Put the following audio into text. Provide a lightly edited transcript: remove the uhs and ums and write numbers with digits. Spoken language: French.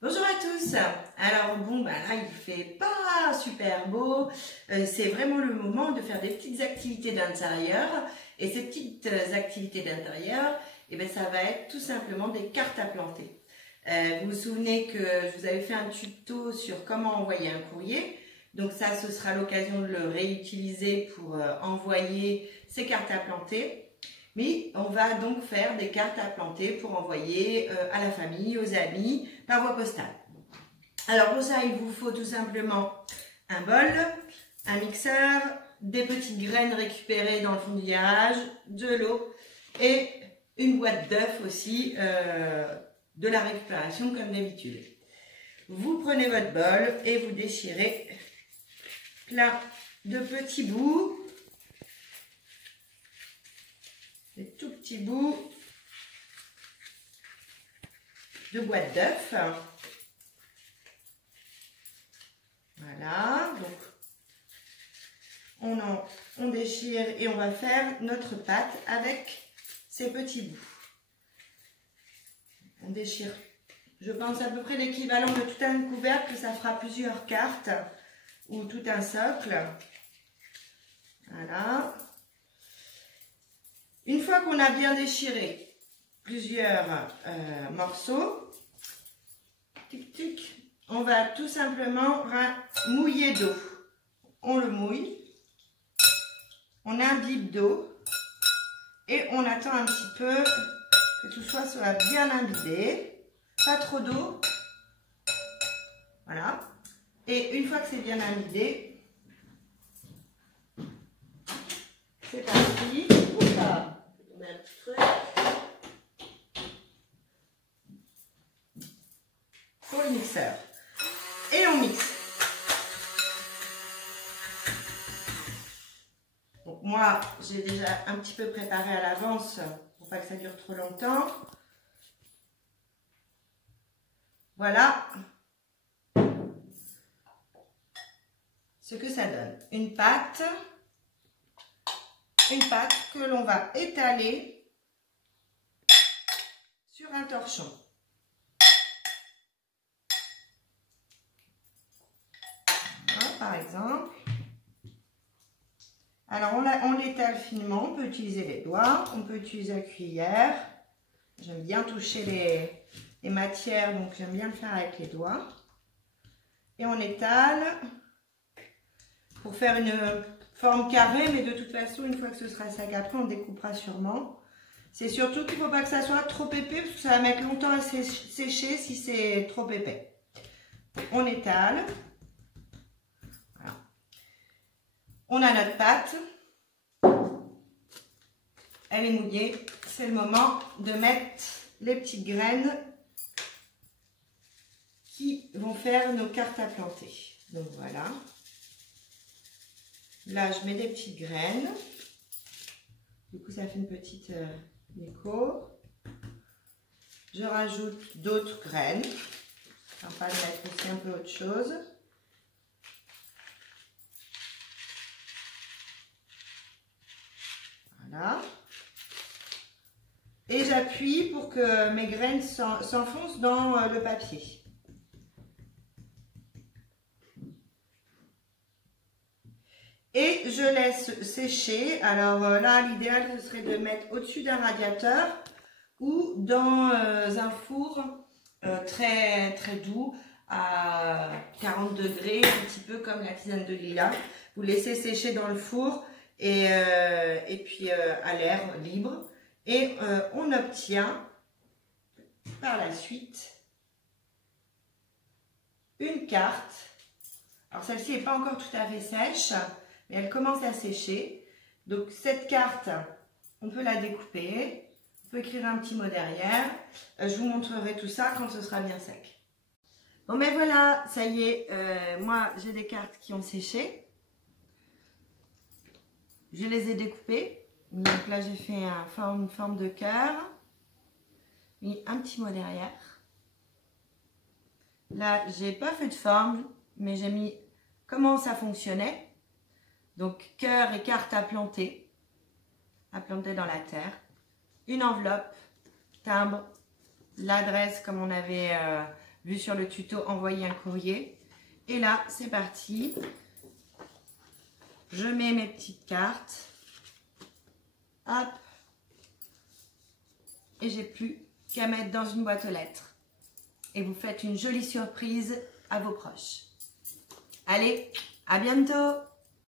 Bonjour à tous. Alors bon, là il fait pas super beau. C'est vraiment le moment de faire des petites activités d'intérieur. Et ces petites activités d'intérieur, ça va être tout simplement des cartes à planter. Vous vous souvenez que je vous avais fait un tuto sur comment envoyer un courrier. Donc ça, ce sera l'occasion de le réutiliser pour envoyer ces cartes à planter. Mais on va donc faire des cartes à planter pour envoyer à la famille, aux amis, par voie postale. Alors pour ça, il vous faut tout simplement un bol, un mixeur, des petites graines récupérées dans le fond du garage, de l'eau et une boîte d'œufs aussi, de la récupération comme d'habitude. Vous prenez votre bol et vous déchirez plein de petits bouts. Des tout petits bouts de boîte d'œufs. Voilà, donc on déchire et on va faire notre pâte avec ces petits bouts. On déchire, je pense à peu près l'équivalent de tout un couvercle, ça fera plusieurs cartes ou tout un socle. Voilà. Une fois qu'on a bien déchiré plusieurs morceaux, tic tic, on va tout simplement mouiller d'eau. On le mouille, on imbibe d'eau et on attend un petit peu que tout soit bien imbibé. Pas trop d'eau. Voilà. Et une fois que c'est bien imbibé, c'est parti. Oula. Pour le mixeur. Et on mixe. Donc moi, j'ai déjà un petit peu préparé à l'avance pour pas que ça dure trop longtemps. Voilà ce que ça donne. Une pâte que l'on va étaler sur un torchon. Voilà, par exemple. Alors on l'étale finement, on peut utiliser les doigts, on peut utiliser la cuillère. J'aime bien toucher les matières, donc j'aime bien le faire avec les doigts. Et on étale pour faire une forme carrée, mais de toute façon, une fois que ce sera sec, après on découpera sûrement. C'est surtout qu'il ne faut pas que ça soit trop épais, parce que ça va mettre longtemps à sécher si c'est trop épais. On étale. Voilà. On a notre pâte. Elle est mouillée. C'est le moment de mettre les petites graines qui vont faire nos cartes à planter. Donc voilà. Là, je mets des petites graines. Du coup, ça fait une petite écho. Je rajoute d'autres graines. Sympa de mettre aussi un peu autre chose. Voilà. Et j'appuie pour que mes graines s'enfoncent dans le papier. Et je laisse sécher. Alors là, l'idéal, ce serait de mettre au-dessus d'un radiateur ou dans un four très doux à 40 degrés, un petit peu comme la tisane de lilas. Vous laissez sécher dans le four et puis à l'air libre. Et on obtient par la suite une carte. Alors celle-ci n'est pas encore tout à fait sèche, mais elle commence à sécher. Donc cette carte, on peut la découper, on peut écrire un petit mot derrière. Je vous montrerai tout ça quand ce sera bien sec. Bon ben voilà, ça y est, moi j'ai des cartes qui ont séché. Je les ai découpées. Donc là j'ai fait une forme de cœur. Mis un petit mot derrière. Là j'ai pas fait de forme, mais j'ai mis comment ça fonctionnait. Donc, cœur et carte à planter dans la terre. Une enveloppe, timbre, l'adresse comme on avait vu sur le tuto envoyer un courrier. Et là, c'est parti. Je mets mes petites cartes. Hop. Et j'ai plus qu'à mettre dans une boîte aux lettres. Et vous faites une jolie surprise à vos proches. Allez, à bientôt!